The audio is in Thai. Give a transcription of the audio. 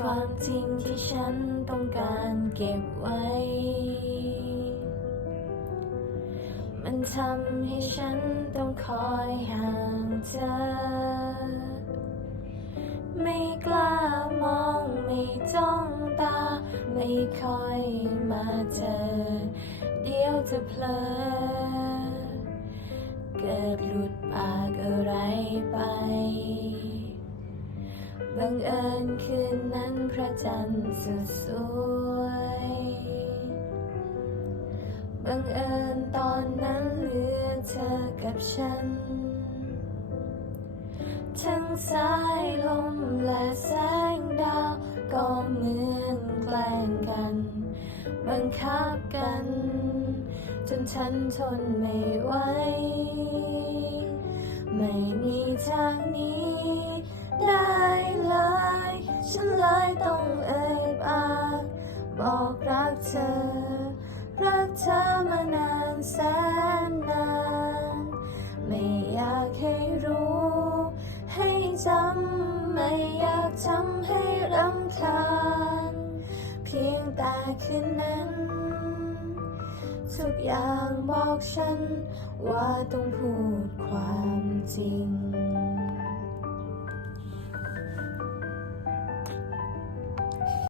ความจริงที่ฉันต้องการเก็บไว้ มันทำให้ฉันต้องคอยห่างเธอ ไม่กล้ามองไม่จ้องตา ไม่คอยมาเจอ เดี๋ยวจะเพลอ เกิดหลุดปากอะไรไปบังเอิญคืนนั้น ระจันทร์สุดสวย บังเอิญตอนนั้นเหลือเธอกับฉัน ทั้งสายลมและแสงดาวก็เหมือนแกล้งกัน บังคับกัน จนฉันทนไม่ไหว ไม่มีทางนี้ได้เลย บอกรักเธอ รักเธอมานานแสนนาน ไม่อยากให้รู้ ให้จำไม่อยากทำให้รำคาญ เพียงแต่คืนนั้น ทุกอย่างบอกฉันว่าต้องพูดความ